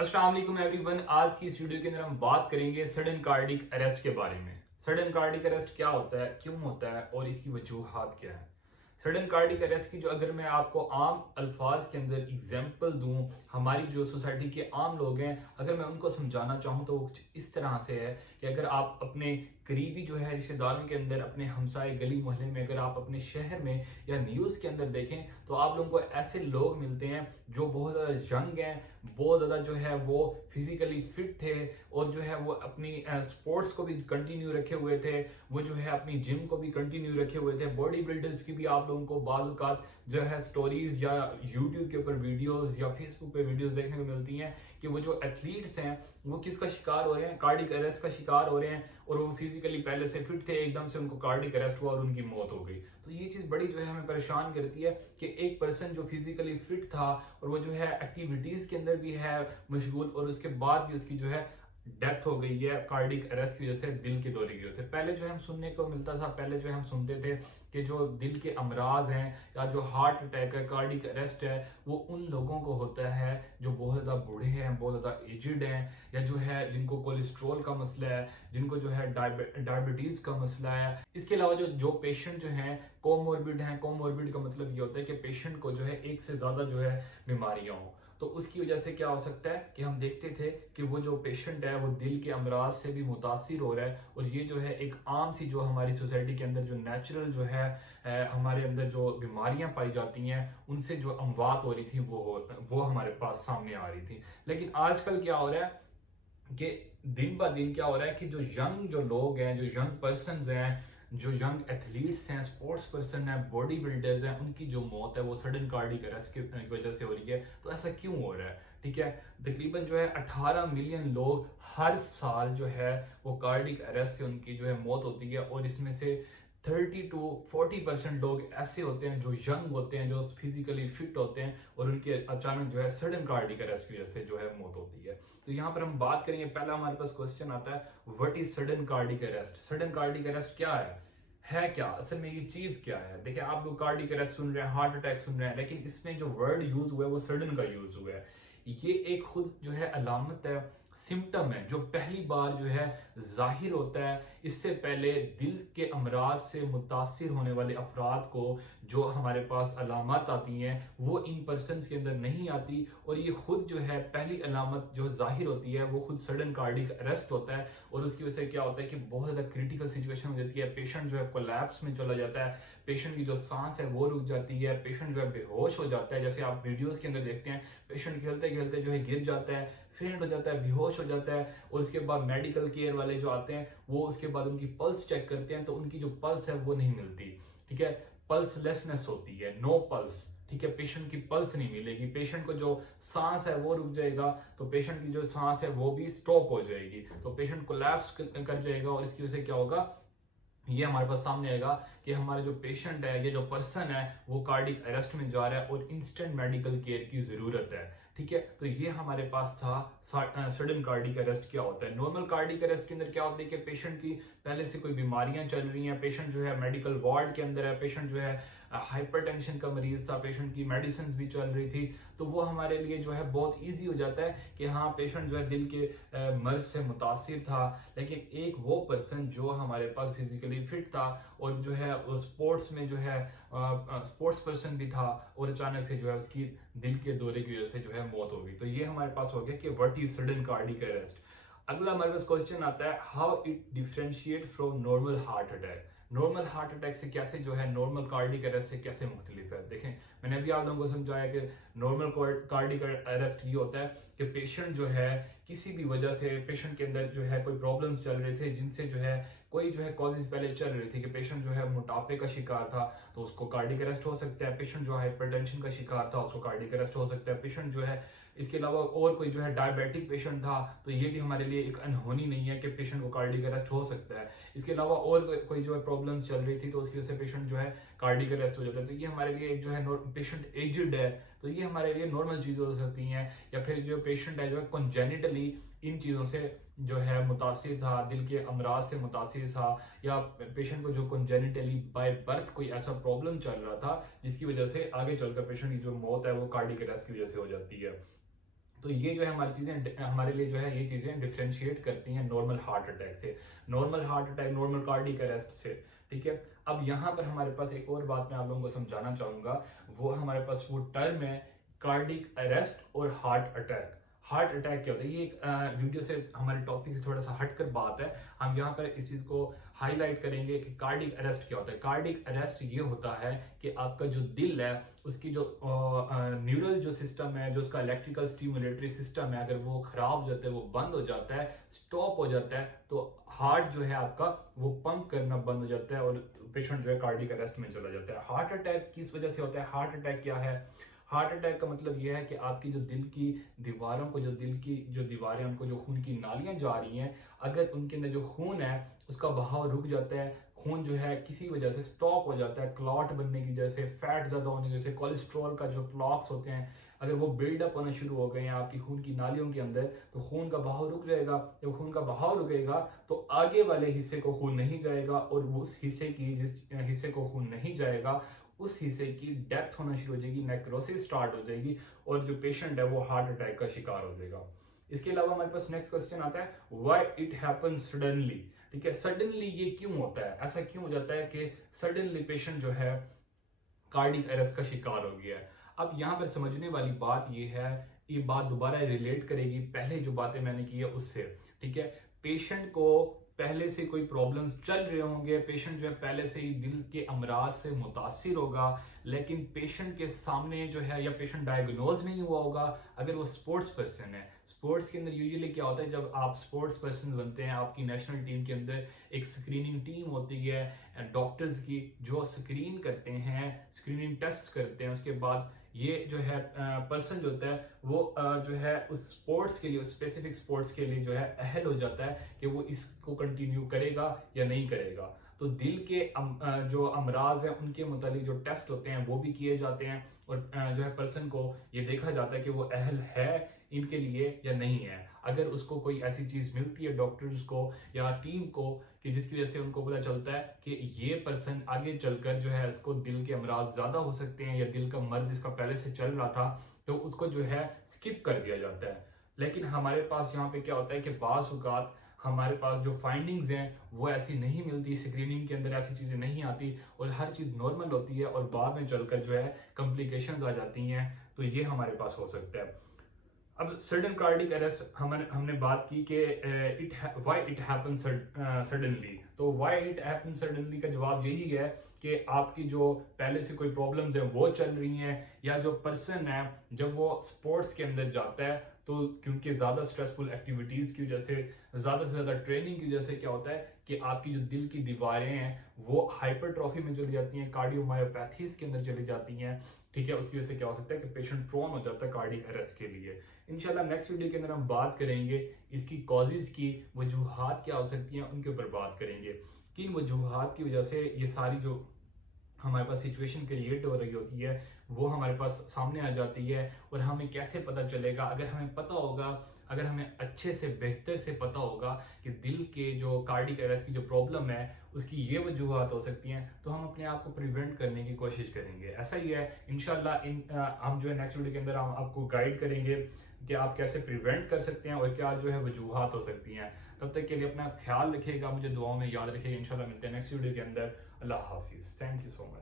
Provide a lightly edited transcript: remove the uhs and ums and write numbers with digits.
अस्सलाम वालेकुम एवरीवन। आज की इस वीडियो के अंदर हम बात करेंगे सडन कार्डिक अरेस्ट के बारे में। सडन कार्डिक अरेस्ट क्या होता है, क्यों होता है और इसकी वजूहात क्या है। सडन कार्डिक अरेस्ट की जो अगर मैं आपको आम अल्फाज के अंदर एग्जांपल दूं, हमारी जो सोसाइटी के आम लोग हैं अगर मैं उनको समझाना चाहूँ तो वो कुछ इस तरह से है कि अगर आप अपने करीबी जो है रिश्तेदारों के अंदर, अपने हमसाए गली मोहल्ले में, अगर आप अपने शहर में या न्यूज़ के अंदर देखें तो आप लोगों को ऐसे लोग मिलते हैं जो बहुत ज़्यादा यंग हैं, बहुत ज़्यादा जो है वो फिजिकली फिट थे और जो है वो अपनी स्पोर्ट्स को भी कंटिन्यू रखे हुए थे, वो जो है अपनी जिम को भी कंटिन्यू रखे हुए थे। बॉडी बिल्डर्स की भी आप लोगों को बालूकात जो है स्टोरीज या यूट्यूब के ऊपर वीडियोस या फेसबुक पे वीडियोस देखने को मिलती हैं कि वो जो एथलीट्स हैं वो किसका शिकार हो रहे हैं, कार्डिक अरेस्ट का शिकार हो रहे हैं। और वो फिजिकली पहले से फिट थे, एकदम से उनको कार्डिक अरेस्ट हुआ और उनकी मौत हो गई। तो ये चीज़ बड़ी जो है हमें परेशान करती है कि एक पर्सन जो फिजिकली फिट था और वो जो है एक्टिविटीज के अंदर भी है मशगूल, और उसके बाद भी उसकी जो है डेथ हो गई है कार्डिक अरेस्ट की वजह से, दिल के दौरे की वजह से। पहले जो है हम सुनने को मिलता था, पहले जो है हम सुनते थे कि जो दिल के अमराज हैं या जो हार्ट अटैक है, कार्डिक अरेस्ट है, वो उन लोगों को होता है जो बहुत ज़्यादा बूढ़े हैं, बहुत ज़्यादा एजिड हैं, या जो है जिनको कोलेस्ट्रॉल का मसला है, जिनको जो है डायबिटीज का मसला है। इसके अलावा जो जो पेशेंट जो है कोमोर्बिड हैं, कोमोर्बिड का मतलब ये होता है कि पेशेंट को जो है एक से ज़्यादा जो है बीमारियां हो। तो उसकी वजह से क्या हो सकता है कि हम देखते थे कि वो जो पेशेंट है वो दिल के अमराज से भी मुतासिर हो रहा है। और ये जो है एक आम सी जो हमारी सोसाइटी के अंदर जो नेचुरल जो है हमारे अंदर जो बीमारियां पाई जाती हैं उनसे जो अमवात हो रही थी वो हमारे पास सामने आ रही थी। लेकिन आजकल क्या हो रहा है कि दिन ब दिन क्या हो रहा है कि जो यंग जो लोग हैं, जो यंग पर्सन हैं, जो यंग एथलीट्स हैं, स्पोर्ट्स पर्सन हैं, बॉडी बिल्डर्स हैं, उनकी जो मौत है वो सडन कार्डिक अरेस्ट की वजह से हो रही है। तो ऐसा क्यों हो रहा है? ठीक है, तकरीबन जो है 18 मिलियन लोग हर साल जो है वो कार्डिक अरेस्ट से उनकी जो है मौत होती है। और इसमें से 30 to 40% लोग ऐसे होते हैं जो यंग होते हैं, जो फिजिकली फिट होते हैं, और उनके अचानक जो है सडन कार्डिक अरेस्ट की वजह से जो है मौत होती है। तो यहाँ पर हम बात करेंगे, पहला हमारे पास क्वेश्चन आता है, what is sudden cardiac arrest. Sudden cardiac arrest क्या है क्या असल में, ये चीज क्या है? देखिए, आप लोग कार्डिक अरेस्ट सुन रहे हैं, हार्ट अटैक सुन रहे हैं, लेकिन इसमें जो वर्ड यूज हुआ है वो सडन का यूज हुआ है। ये एक खुद जो है अलामत है, सिम्टम है, जो पहली बार जो है जाहिर होता है। इससे पहले दिल के अमराज से मुतासिर होने वाले अफराद को जो हमारे पास अलामत आती हैं वो इन पर्सन के अंदर नहीं आती। और ये खुद जो है पहली अलामत जो जाहिर होती है वो खुद सडन कार्डिक अरेस्ट होता है। और उसकी वजह से क्या होता है कि बहुत ज़्यादा क्रिटिकल सिचुएशन हो जाती है, पेशेंट जो है कोलैप्स में चला जाता है, पेशेंट की जो सांस है वो रुक जाती है, पेशेंट जो है बेहोश हो जाता है। जैसे आप वीडियोस के अंदर देखते हैं, पेशेंट खेलते खेलते जो है गिर जाता है, फेंट हो जाता है, बेहोश हो जाता है। और उसके बाद मेडिकल केयर वाले जो आते हैं वो उसके बाद उनकी पल्स चेक करते हैं तो उनकी जो पल्स है वो नहीं मिलती। ठीक है, पल्सलेसनेस होती है, नो पल्स। ठीक है, पेशेंट की पल्स नहीं मिलेगी, पेशेंट को जो सांस है वो रुक जाएगा, तो पेशेंट की जो सांस है वो भी स्टॉप हो जाएगी, तो पेशेंट कोलैप्स कर जाएगा। और इसकी वजह से क्या होगा, ये हमारे पास सामने आएगा कि हमारा जो पेशेंट है, ये जो पर्सन है, वो कार्डिक अरेस्ट में जा रहा है और इंस्टेंट मेडिकल केयर की जरूरत है। ठीक है, तो ये हमारे पास था सडन कार्डिक अरेस्ट क्या होता है। नॉर्मल कार्डिक अरेस्ट के अंदर क्या होता है कि पेशेंट की पहले से कोई बीमारियां चल रही हैं, पेशेंट जो है मेडिकल वार्ड के अंदर है, पेशेंट जो है हाइपरटेंशन का मरीज था, पेशेंट की मेडिसिन भी चल रही थी, तो वो हमारे लिए जो है बहुत ईजी हो जाता है कि हाँ, पेशेंट जो है दिल के मर्ज से मुतासिर था। लेकिन एक वो पर्सन जो हमारे पास फिजिकली फिट था और जो है स्पोर्ट्स में जो है स्पोर्ट्स पर्सन भी था, और अचानक से जो है उसकी दिल के दौरे की वजह से जो है मौत हो गई। तो ये हमारे पास हो गया कि what is sudden cardiac arrest. अगला हमारे पास क्वेश्चन आता है, how it differentiate from normal heart attack. Normal heart attack से कैसे जो है नॉर्मल कार्डिक अरेस्ट से कैसे मुख्तलिफ है। देखें, मैंने अभी आप लोगों को समझाया कि नॉर्मल कार्डिक अरेस्ट ये होता है कि पेशेंट जो है किसी भी वजह से, पेशेंट के अंदर जो है कोई प्रॉब्लम्स चल रहे थे जिनसे जो है कोई जो है कॉजेज पहले चल रही थी, कि पेशेंट जो है मोटापे का शिकार था तो उसको कार्डिक अरेस्ट हो सकता है, पेशेंट जो है हाइपरटेंशन का शिकार था उसको कार्डिक अरेस्ट हो सकता है, पेशेंट जो है इसके अलावा और कोई जो है डायबिटिक पेशेंट था तो ये भी हमारे लिए एक अनहोनी नहीं है कि पेशेंट को कार्डिक अरेस्ट हो सकता है। इसके अलावा और कोई जो है प्रॉब्लम्स चल रही थी तो उसकी वजह से पेशेंट जो है कार्डिक अरेस्ट हो जाता है। तो ये हमारे लिए एक जो है पेशेंट एजिड है तो ये हमारे लिए नॉर्मल चीजें हो सकती हैं। या फिर जो पेशेंट है जो है कंजेनिटली इन चीजों से जो है मुतासिर था, दिल के अमराज से मुतासिर था, या पेशेंट को जो कंजेनिटली बाय बर्थ कोई ऐसा प्रॉब्लम चल रहा था जिसकी वजह से आगे चलकर पेशेंट की जो मौत है वो कार्डिक अरेस्ट की वजह से हो जाती है। तो ये जो है हमारी चीजें हमारे लिए जो है ये चीजें डिफरेंशिएट करती हैं नॉर्मल हार्ट अटैक से, normal heart attack, normal cardiac arrest से। ठीक है, अब यहाँ पर हमारे पास एक और बात मैं आप लोगों को समझाना चाहूंगा, वो हमारे पास वो टर्म है कार्डियक अरेस्ट और हार्ट अटैक। हार्ट अटैक क्या होता है, ये एक वीडियो से हमारे टॉपिक से थोड़ा सा हटकर बात है, हम यहाँ पर इस चीज को हाईलाइट करेंगे कि कार्डियक अरेस्ट क्या होता है। कार्डियक अरेस्ट ये होता है कि आपका जो दिल है उसकी जो न्यूरल जो सिस्टम है, जो उसका इलेक्ट्रिकल स्टिमुलेटरी सिस्टम है, अगर वो खराब हो जाता है, वो बंद हो जाता है, स्टॉप हो जाता है, तो हार्ट जो है आपका वो पंप करना बंद हो जाता है और पेशेंट जो है कार्डियक अरेस्ट में चला जाता है। हार्ट अटैक किस वजह से होता है, हार्ट अटैक क्या है, हार्ट अटैक का मतलब यह है कि आपकी जो दिल की दीवारों को, जो दिल की जो दीवारें उनको जो खून की नालियां जा रही हैं, अगर उनके अंदर जो खून है उसका बहाव रुक जाता है, खून जो है किसी वजह से स्टॉप हो जाता है, क्लॉट बनने की वजह से, फैट ज्यादा होने की वजह से, कोलेस्ट्रॉल का जो क्लॉट्स होते हैं अगर वो बिल्डअप होना शुरू हो गए हैं आपकी खून की नालियों के अंदर, तो खून का बहाव रुक जाएगा। जब खून का बहाव रुकेगा तो आगे वाले हिस्से को खून नहीं जाएगा, और उस हिस्से की, जिस हिस्से को खून नहीं जाएगा उस हिस्से की डेथ होना शुरू हो जाएगी, नेक्रोसिस स्टार्ट हो जाएगी, और जो पेशेंट है वो हार्ट अटैक का शिकार हो जाएगा। इसके अलावा हमारे पास नेक्स्ट क्वेश्चन आता है, व्हाई इट हैपेंस सडनली। ठीक है, सडनली ये क्यों होता है, ऐसा क्यों हो जाता है कि सडनली पेशेंट जो है कार्डियक अरेस्ट का शिकार हो गया है। अब यहाँ पर समझने वाली बात ये है, ये बात दोबारा रिलेट करेगी पहले जो बातें मैंने की है उससे। ठीक है, पेशेंट को पहले से कोई प्रॉब्लम्स चल रहे होंगे, पेशेंट जो है पहले से ही दिल के अमराज से मुतासिर होगा, लेकिन पेशेंट के सामने जो है, या पेशेंट डायग्नोज नहीं हुआ होगा अगर वो स्पोर्ट्स पर्सन है। स्पोर्ट्स के अंदर यूजुअली क्या होता है, जब आप स्पोर्ट्स पर्सन बनते हैं, आपकी नेशनल टीम के अंदर एक स्क्रीनिंग टीम होती है डॉक्टर्स की, जो स्क्रीन करते हैं, स्क्रीनिंग टेस्ट करते हैं, उसके बाद ये जो है पर्सन जो होता है वो जो है उस स्पोर्ट्स के लिए, उस स्पेसिफिक स्पोर्ट्स के लिए जो है अहल हो जाता है कि वो इसको कंटिन्यू करेगा या नहीं करेगा। तो दिल के जो अमराज हैं उनके मुतालिक जो टेस्ट होते हैं वो भी किए जाते हैं, और जो है पर्सन को ये देखा जाता है कि वो अहल है इनके लिए या नहीं है। अगर उसको कोई ऐसी चीज मिलती है डॉक्टर्स को या टीम को कि जिसकी वजह से उनको पता चलता है कि ये पर्सन आगे चलकर जो है इसको दिल के अमराज ज्यादा हो सकते हैं, या दिल का मर्ज इसका पहले से चल रहा था, तो उसको जो है स्किप कर दिया जाता है। लेकिन हमारे पास यहाँ पे क्या होता है कि बाज़ औक़ात हमारे पास जो फाइंडिंग्स हैं वो ऐसी नहीं मिलती, स्क्रीनिंग के अंदर ऐसी चीजें नहीं आती, और हर चीज नॉर्मल होती है, और बाद में चलकर जो है कॉम्प्लिकेशंस आ जाती हैं। तो ये हमारे पास हो सकता है। अब सडन कार्डिक अरेस्ट हमने बात की कि व्हाई इट हैपन सडनली। तो व्हाई इट हैपन सडनली का जवाब यही है कि आपकी जो पहले से कोई प्रॉब्लम्स हैं वो चल रही हैं, या जो पर्सन है जब वो स्पोर्ट्स के अंदर जाता है तो क्योंकि ज़्यादा स्ट्रेसफुल एक्टिविटीज़ की वजह से, ज़्यादा से ज़्यादा ट्रेनिंग की वजह से क्या होता है कि आपकी जो दिल की दीवारें हैं वो हाइपरट्रॉफी में चली जाती हैं, कार्डियोमायोपैथीज के अंदर चली जाती हैं। ठीक है, उसकी वजह से क्या हो सकता है कि पेशेंट प्रोन हो जाता है कार्डियक अरेस्ट के लिए। इंशाल्लाह नेक्स्ट वीडियो के अंदर हम बात करेंगे इसकी कॉजेज की, वजूहात क्या हो सकती हैं उनके ऊपर बात करेंगे, किन वजूहात की वजह से ये सारी जो हमारे पास सिचुएशन क्रिएट हो रही होती है वो हमारे पास सामने आ जाती है, और हमें कैसे पता चलेगा। अगर हमें पता होगा, अगर हमें अच्छे से बेहतर से पता होगा कि दिल के जो कार्डियक अरेस्ट की जो प्रॉब्लम है उसकी ये वजूहत हो सकती हैं, तो हम अपने आप को प्रिवेंट करने की कोशिश करेंगे। ऐसा ही है इंशाल्लाह, हम जो है नेक्स्ट वीडियो के अंदर हम आपको गाइड करेंगे कि आप कैसे प्रिवेंट कर सकते हैं और क्या जो है वजूहत हो सकती हैं। तब तक के लिए अपना ख्याल रखिएगा, मुझे दुआओं में याद रखिएगा। इंशाल्लाह मिलते हैं नेक्स्ट वीडियो के अंदर। अल्लाह हाफिज़, थैंक यू सो मच।